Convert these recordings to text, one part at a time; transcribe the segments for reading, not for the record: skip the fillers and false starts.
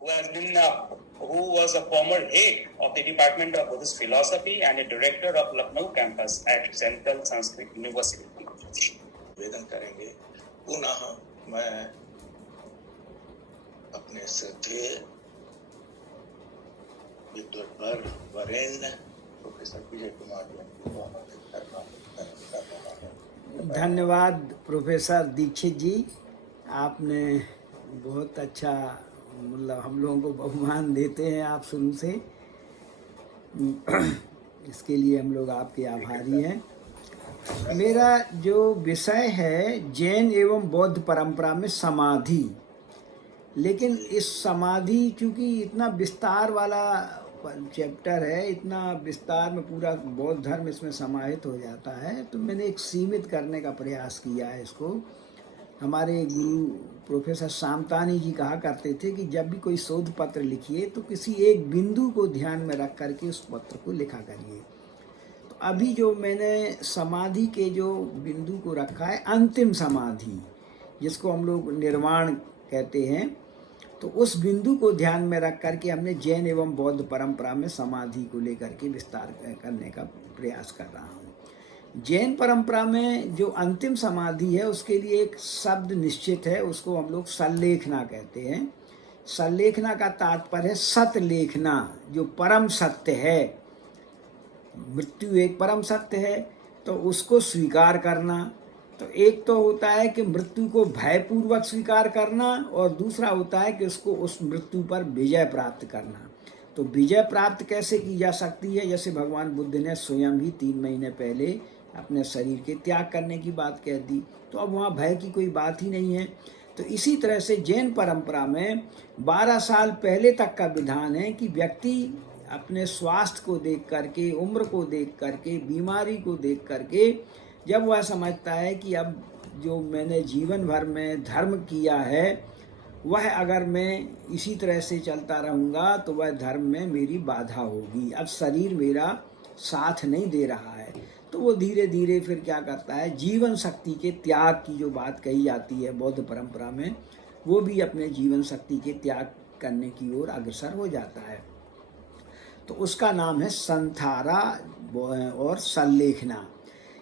who was a former head of the Department of Buddhist Philosophy and a director of Lucknow campus at Central Sanskrit University. निवेदन करेंगे। पुनः मैं अपने श्रद्धेय विद्वद्वर वरेण्य professor Vijay Kumar ji को आमंत्रित करना। धन्यवाद प्रोफेसर दीक्षित जी, आपने बहुत अच्छा मतलब हम लोगों को बहुमान देते हैं आप शुरू से, इसके लिए हम लोग आपके आभारी हैं। मेरा जो विषय है जैन एवं बौद्ध परंपरा में समाधि, लेकिन इस समाधि चूँकि इतना विस्तार वाला चैप्टर है, इतना विस्तार में पूरा बौद्ध धर्म इसमें समाहित हो जाता है, तो मैंने एक सीमित करने का प्रयास किया है इसको। हमारे गुरु प्रोफेसर शामतानी जी कहा करते थे कि जब भी कोई शोध पत्र लिखिए तो किसी एक बिंदु को ध्यान में रख करके उस पत्र को लिखा करिए। तो अभी जो मैंने समाधि के जो बिंदु को रखा है, अंतिम समाधि जिसको हम लोग निर्वाण कहते हैं, तो उस बिंदु को ध्यान में रख करके हमने जैन एवं बौद्ध परंपरा में समाधि को लेकर के विस्तार करने का प्रयास कर रहा हूँ। जैन परंपरा में जो अंतिम समाधि है उसके लिए एक शब्द निश्चित है, उसको हम लोग सल्लेखना कहते हैं। सल्लेखना का तात्पर्य है सत्य लेखना, जो परम सत्य है। मृत्यु एक परम सत्य है, तो उसको स्वीकार करना। तो एक तो होता है कि मृत्यु को भयपूर्वक स्वीकार करना, और दूसरा होता है कि उसको उस मृत्यु पर विजय प्राप्त करना। तो विजय प्राप्त कैसे की जा सकती है? जैसे भगवान बुद्ध ने स्वयं ही 3 महीने पहले अपने शरीर के त्याग करने की बात कह दी, तो अब वहाँ भय की कोई बात ही नहीं है। तो इसी तरह से जैन परंपरा में 12 साल पहले तक का विधान है कि व्यक्ति अपने स्वास्थ्य को देख करके, उम्र को देख करके, बीमारी को देख करके, जब वह समझता है कि अब जो मैंने जीवन भर में धर्म किया है वह अगर मैं इसी तरह से चलता रहूँगा तो वह धर्म में मेरी बाधा होगी, अब शरीर मेरा साथ नहीं दे रहा है, तो वो धीरे धीरे फिर क्या करता है, जीवन शक्ति के त्याग की जो बात कही जाती है बौद्ध परंपरा में, वो भी अपने जीवन शक्ति के त्याग करने की ओर अग्रसर हो जाता है। तो उसका नाम है संथारा और सल्लेखना।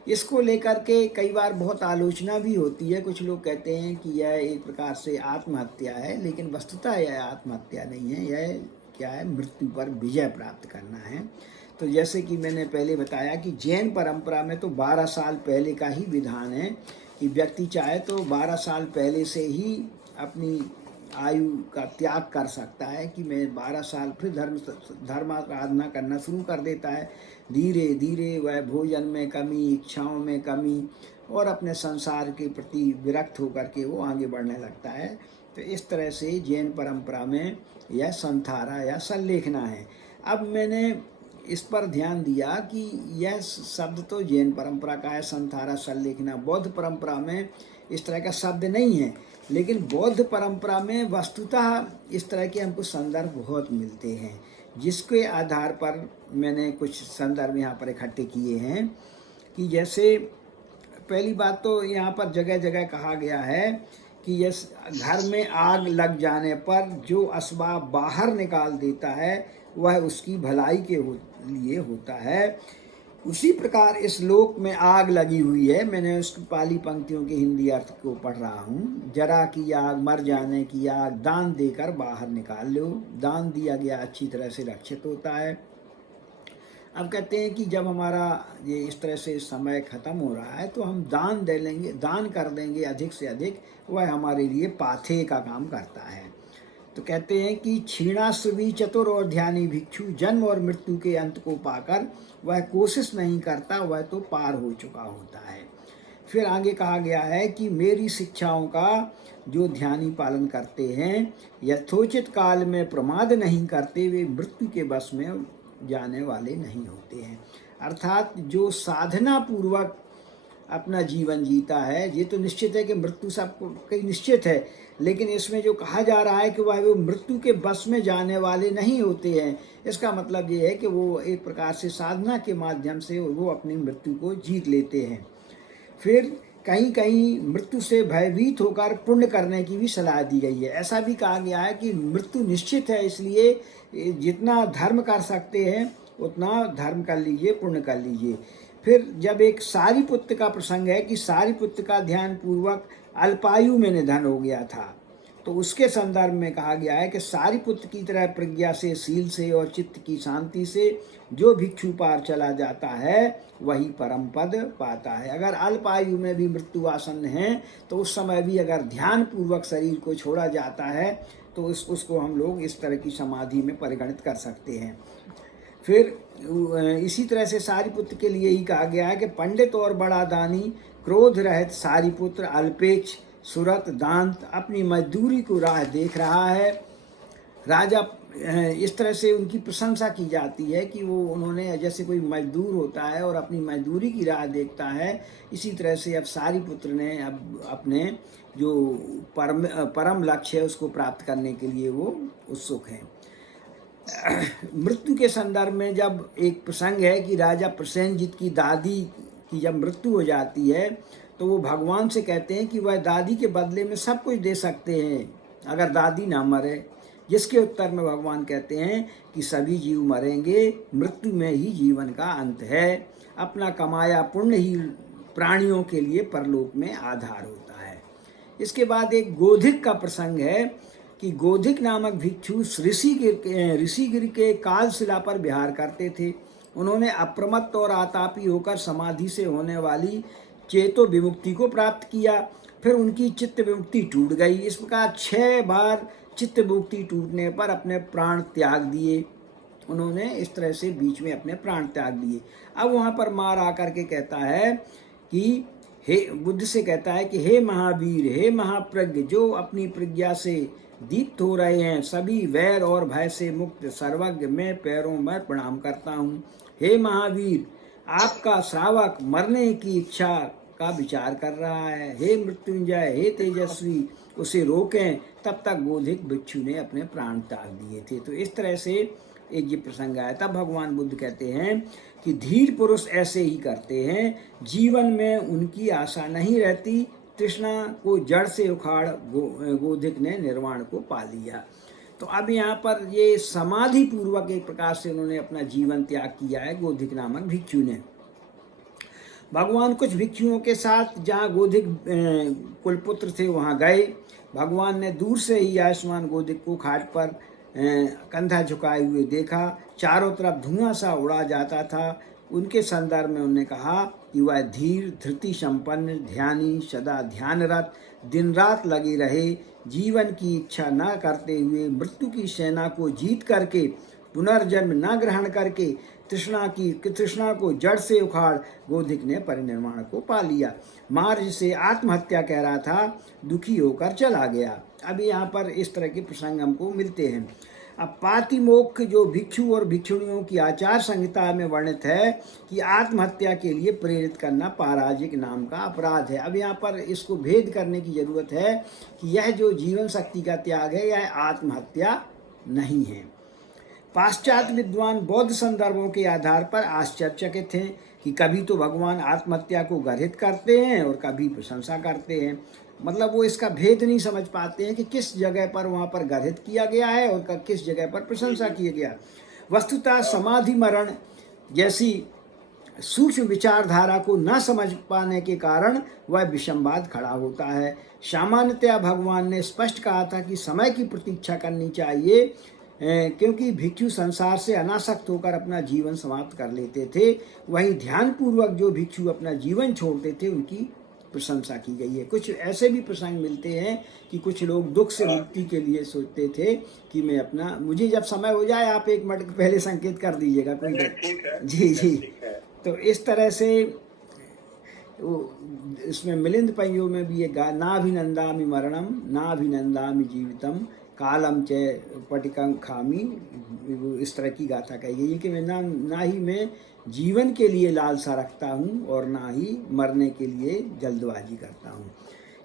इसको लेकर के कई बार बहुत आलोचना भी होती है। कुछ लोग कहते हैं कि यह एक प्रकार से आत्महत्या है, लेकिन वस्तुतः यह आत्महत्या नहीं है, यह क्या है, मृत्यु पर विजय प्राप्त करना है। तो जैसे कि मैंने पहले बताया कि जैन परंपरा में तो 12 साल पहले का ही विधान है कि व्यक्ति चाहे तो 12 साल पहले से ही अपनी आयु का त्याग कर सकता है कि मैं 12 साल फिर धर्म आराधना करना शुरू कर देता है। धीरे धीरे वह भोजन में कमी, इच्छाओं में कमी और अपने संसार के प्रति विरक्त होकर के वो आगे बढ़ने लगता है। तो इस तरह से जैन परंपरा में यह संथारा या सल्लेखना है। अब मैंने इस पर ध्यान दिया कि यह शब्द तो जैन परंपरा का है, संथारा सल्लेखना। बौद्ध परंपरा में इस तरह का शब्द नहीं है, लेकिन बौद्ध परंपरा में वस्तुतः इस तरह के हमको संदर्भ बहुत मिलते हैं, जिसके आधार पर मैंने कुछ संदर्भ यहाँ पर इकट्ठे किए हैं। कि जैसे पहली बात तो यहाँ पर जगह जगह कहा गया है कि यस घर में आग लग जाने पर जो असबाब बाहर निकाल देता है वह उसकी भलाई के लिए होता है। उसी प्रकार इस लोक में आग लगी हुई है। मैंने उसकी पाली पंक्तियों के हिंदी अर्थ को पढ़ रहा हूँ। जरा की आग, मर जाने की आग, दान देकर बाहर निकाल लो। दान दिया गया अच्छी तरह से रक्षित होता है। अब कहते हैं कि जब हमारा ये इस तरह से समय खत्म हो रहा है तो हम दान दे लेंगे, दान कर देंगे अधिक से अधिक, वह हमारे लिए पाथे का काम करता है। तो कहते हैं कि क्षीणाश्रवी चतुर और ध्यानी भिक्षु जन्म और मृत्यु के अंत को पाकर वह कोशिश नहीं करता, वह तो पार हो चुका होता है। फिर आगे कहा गया है कि मेरी शिक्षाओं का जो ध्यानी पालन करते हैं, यथोचित काल में प्रमाद नहीं करते, वे मृत्यु के वश में जाने वाले नहीं होते हैं। अर्थात जो साधना पूर्वक अपना जीवन जीता है, ये तो निश्चित है कि मृत्यु सबको कई निश्चित है, लेकिन इसमें जो कहा जा रहा है कि वह वो मृत्यु के बस में जाने वाले नहीं होते हैं, इसका मतलब ये है कि वो एक प्रकार से साधना के माध्यम से वो अपनी मृत्यु को जीत लेते हैं। फिर कहीं कहीं मृत्यु से भयभीत होकर पुण्य करने की भी सलाह दी गई है। ऐसा भी कहा गया है कि मृत्यु निश्चित है, इसलिए जितना धर्म कर सकते हैं उतना धर्म कर लीजिए, पुण्य कर लीजिए। फिर जब एक सारिपुत्र का प्रसंग है कि सारिपुत्र का ध्यान पूर्वक अल्पायु में निधन हो गया था, तो उसके संदर्भ में कहा गया है कि सारिपुत्र की तरह प्रज्ञा से, शील से और चित्त की शांति से जो भिक्षु पार चला जाता है वही परम पद पाता है। अगर अल्प आयु में भी मृत्यु आसन्न है तो उस समय भी अगर ध्यान पूर्वक शरीर को छोड़ा जाता है तो उसको हम लोग इस तरह की समाधि में परिगणित कर सकते हैं। फिर इसी तरह से सारिपुत्र के लिए ही कहा गया है कि पंडित और बड़ा दानी क्रोध रहित सारिपुत्र अल्पेक्ष सुरत दांत अपनी मजदूरी को राह देख रहा है। राजा इस तरह से उनकी प्रशंसा की जाती है कि वो उन्होंने, जैसे कोई मजदूर होता है और अपनी मजदूरी की राह देखता है, इसी तरह से अब सारिपुत्र ने अब अपने जो परम लक्ष्य है उसको प्राप्त करने के लिए वो उत्सुक हैं। मृत्यु के संदर्भ में जब एक प्रसंग है कि राजा प्रसेनजित की दादी की जब मृत्यु हो जाती है तो वो भगवान से कहते हैं कि वह दादी के बदले में सब कुछ दे सकते हैं अगर दादी ना मरे, जिसके उत्तर में भगवान कहते हैं कि सभी जीव मरेंगे, मृत्यु में ही जीवन का अंत है, अपना कमाया पुण्य ही प्राणियों के लिए परलोक में आधार होता है। इसके बाद एक गोधिक का प्रसंग है कि गोधिक नामक भिक्षु ऋषिगिर के कालशिला पर विहार करते थे। उन्होंने अप्रमत्त और आतापी होकर समाधि से होने वाली चेतो विमुक्ति को प्राप्त किया। फिर उनकी चित्त विमुक्ति टूट गई। इस प्रकार 6 बार चित्त विमुक्ति टूटने पर अपने प्राण त्याग दिए। उन्होंने इस तरह से बीच में अपने प्राण त्याग दिए। अब वहाँ पर मार आकर के कहता है कि हे बुद्ध से कहता है कि हे महावीर, हे महाप्रज्ञ, जो अपनी प्रज्ञा से दीप्त हो रहे हैं, सभी वैर और भय से मुक्त सर्वज्ञ, मैं पैरों में प्रणाम करता हूँ। हे महावीर, आपका श्रावक मरने की इच्छा का विचार कर रहा है। हे मृत्युंजय, हे तेजस्वी, उसे रोकें। तब तक गोधिक भिक्षु ने अपने प्राण त्याग दिए थे। तो इस तरह से एक ये प्रसंग आया। तब भगवान बुद्ध कहते हैं कि धीर पुरुष ऐसे ही करते हैं, जीवन में उनकी आशा नहीं रहती। तृष्णा को जड़ से उखाड़ गोधिक ने निर्वाण को पा लिया। तो अब यहाँ पर ये समाधि पूर्वक एक प्रकार से उन्होंने अपना जीवन त्याग किया है गोधिक नामक भिक्षु ने। भगवान कुछ भिक्षुओं के साथ जहाँ गोधिक कुलपुत्र थे वहाँ गए। भगवान ने दूर से ही आयुष्मान गोधिक को खाट पर कंधा झुकाए हुए देखा। चारों तरफ धुआं सा उड़ा जाता था। उनके संदर्भ में उन्होंने कहा कि वह धीर, धृति संपन्न, ध्यानी, सदा ध्यानरत, दिन रात लगे रहे, जीवन की इच्छा न करते हुए, मृत्यु की सेना को जीत करके, पुनर्जन्म न ग्रहण करके, तृष्णा को जड़ से उखाड़ गोधिक ने परिनिर्वाण को पा लिया। मार्ग से आत्महत्या कह रहा था, दुखी होकर चला गया। अभी यहाँ पर इस तरह के प्रसंग हमको मिलते हैं। अब पातिमोक्ष जो भिक्षु और भिक्षुणियों की आचार संहिता में वर्णित है कि आत्महत्या के लिए प्रेरित करना पाराजिक नाम का अपराध है। अब यहाँ पर इसको भेद करने की जरूरत है कि यह जो जीवन शक्ति का त्याग है यह आत्महत्या नहीं है। पाश्चात्य विद्वान बौद्ध संदर्भों के आधार पर आश्चर्यचकित हैं कि कभी तो भगवान आत्महत्या को गर्हित करते हैं और कभी प्रशंसा करते हैं। मतलब वो इसका भेद नहीं समझ पाते हैं कि किस जगह पर वहाँ पर गर्हित किया गया है और किस जगह पर प्रशंसा किया गया। वस्तुतः समाधि मरण जैसी सूक्ष्म विचारधारा को न समझ पाने के कारण वह विषमवाद खड़ा होता है। सामान्यतया भगवान ने स्पष्ट कहा था कि समय की प्रतीक्षा करनी चाहिए, क्योंकि भिक्षु संसार से अनासक्त होकर अपना जीवन समाप्त कर लेते थे। वहीं ध्यानपूर्वक जो भिक्षु अपना जीवन छोड़ते थे उनकी प्रशंसा की गई है। कुछ ऐसे भी प्रसंग मिलते हैं कि कुछ लोग दुख से मुक्ति के लिए सोचते थे कि मैं अपना, मुझे जब समय हो जाए आप 1 मिनट पहले संकेत कर दीजिएगा। कोई जी जी। तो इस तरह से इसमें मिलिंद पंयो में भी ये नाभिनंदामि मरणम नाभिनंदामि जीवितम कालम च पटिकं खामी, इस तरह की गाथा कही गई है कि मैं ना ही मैं जीवन के लिए लालसा रखता हूँ और ना ही मरने के लिए जल्दबाजी करता हूँ।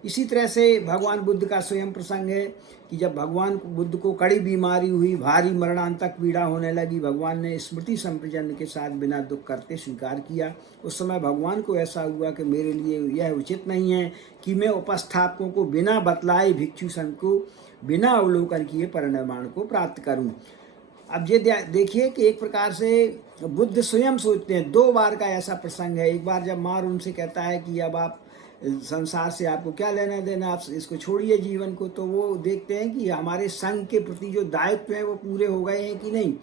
इसी तरह से भगवान बुद्ध का स्वयं प्रसंग है कि जब भगवान बुद्ध को कड़ी बीमारी हुई, भारी मरणांतक पीड़ा होने लगी, भगवान ने स्मृति संप्रजन के साथ बिना दुख करते स्वीकार किया। उस समय भगवान को ऐसा हुआ कि मेरे लिए यह उचित नहीं है कि मैं उपस्थापकों को बिना बतलाए भिक्षु संघ को बिना अवलोकन किए परिनिर्वाण को प्राप्त करूं। अब ये देखिए कि एक प्रकार से बुद्ध स्वयं सोचते हैं, 2 बार का ऐसा प्रसंग है। एक बार जब मार उनसे कहता है कि अब आप संसार से आपको क्या लेना देना, आप इसको छोड़िए जीवन को, तो वो देखते हैं कि हमारे संघ के प्रति जो दायित्व है वो पूरे हो गए हैं कि नहीं।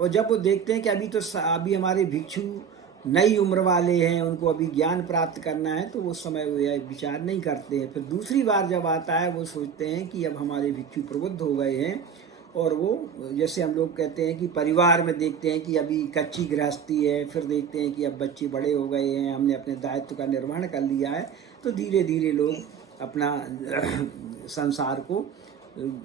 और जब वो देखते हैं कि अभी हमारे भिक्षु नई उम्र वाले हैं, उनको अभी ज्ञान प्राप्त करना है, तो उस समय वो यह विचार नहीं करते हैं। फिर दूसरी बार जब आता है वो सोचते हैं कि अब हमारे भिक्षु प्रबुद्ध हो गए हैं, और वो जैसे हम लोग कहते हैं कि परिवार में देखते हैं कि अभी कच्ची गृहस्थी है, फिर देखते हैं कि अब बच्चे बड़े हो गए हैं, हमने अपने दायित्व का निर्वहन कर लिया है, तो धीरे धीरे लोग अपना संसार को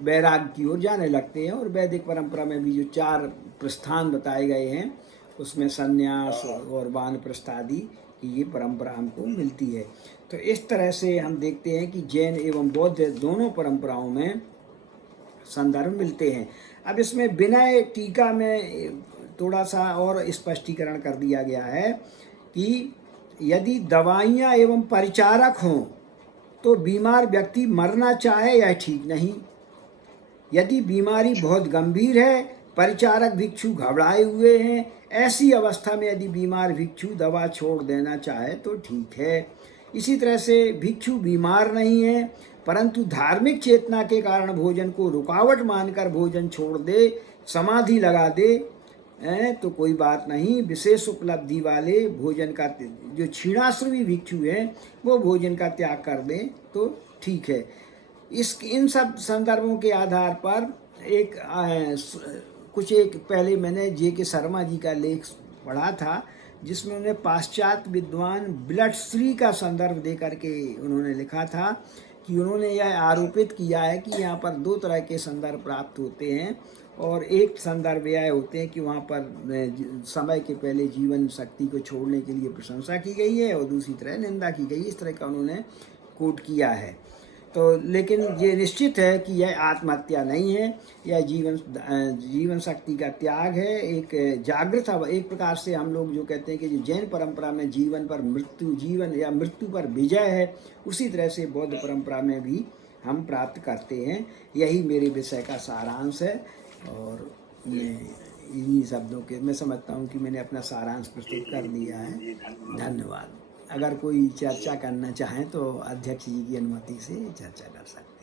वैराग्य की ओर जाने लगते हैं। और वैदिक परंपरा में भी जो 4 प्रस्थान बताए गए हैं उसमें संन्यास और वानप्रस्थ आदि की ये परंपरा हमको मिलती है। तो इस तरह से हम देखते हैं कि जैन एवं बौद्ध दोनों परंपराओं में संदर्भ मिलते हैं। अब इसमें विनय टीका में थोड़ा सा और स्पष्टीकरण कर दिया गया है कि यदि दवाइयाँ एवं परिचारक हों तो बीमार व्यक्ति मरना चाहे यह ठीक नहीं। यदि बीमारी बहुत गंभीर है, परिचारक भिक्षु घबराए हुए हैं, ऐसी अवस्था में यदि बीमार भिक्षु दवा छोड़ देना चाहे तो ठीक है। इसी तरह से भिक्षु बीमार नहीं है परंतु धार्मिक चेतना के कारण भोजन को रुकावट मानकर भोजन छोड़ दे, समाधि लगा दे, तो कोई बात नहीं। विशेष उपलब्धि वाले भोजन का जो क्षीणाश्रवी भिक्षु हैं वो भोजन का त्याग कर दें तो ठीक है। इन सब संदर्भों के आधार पर एक पहले मैंने जे.के. शर्मा जी का लेख पढ़ा था जिसमें उन्हें पाश्चात्य विद्वान ब्लडस्ट्री का संदर्भ दे करके उन्होंने लिखा था कि उन्होंने यह आरोपित किया है कि यहाँ पर 2 तरह के संदर्भ प्राप्त होते हैं, और एक संदर्भ यह होते हैं कि वहाँ पर समय के पहले जीवन शक्ति को छोड़ने के लिए प्रशंसा की गई है और दूसरी तरह निंदा की गई, इस तरह का उन्होंने कोट किया है। तो लेकिन ये निश्चित है कि यह आत्महत्या नहीं है, यह जीवन शक्ति का त्याग है, एक जागृत। एक प्रकार से हम लोग जो कहते हैं कि जो जैन परंपरा में जीवन पर मृत्यु, जीवन या मृत्यु पर विजय है, उसी तरह से बौद्ध परंपरा में भी हम प्राप्त करते हैं। यही मेरे विषय का सारांश है, और इन्हीं शब्दों के मैं समझता हूँ कि मैंने अपना सारांश प्रस्तुत कर दिया है। धन्यवाद। अगर कोई चर्चा करना चाहें तो अध्यक्ष जी की अनुमति से चर्चा कर सकते हैं।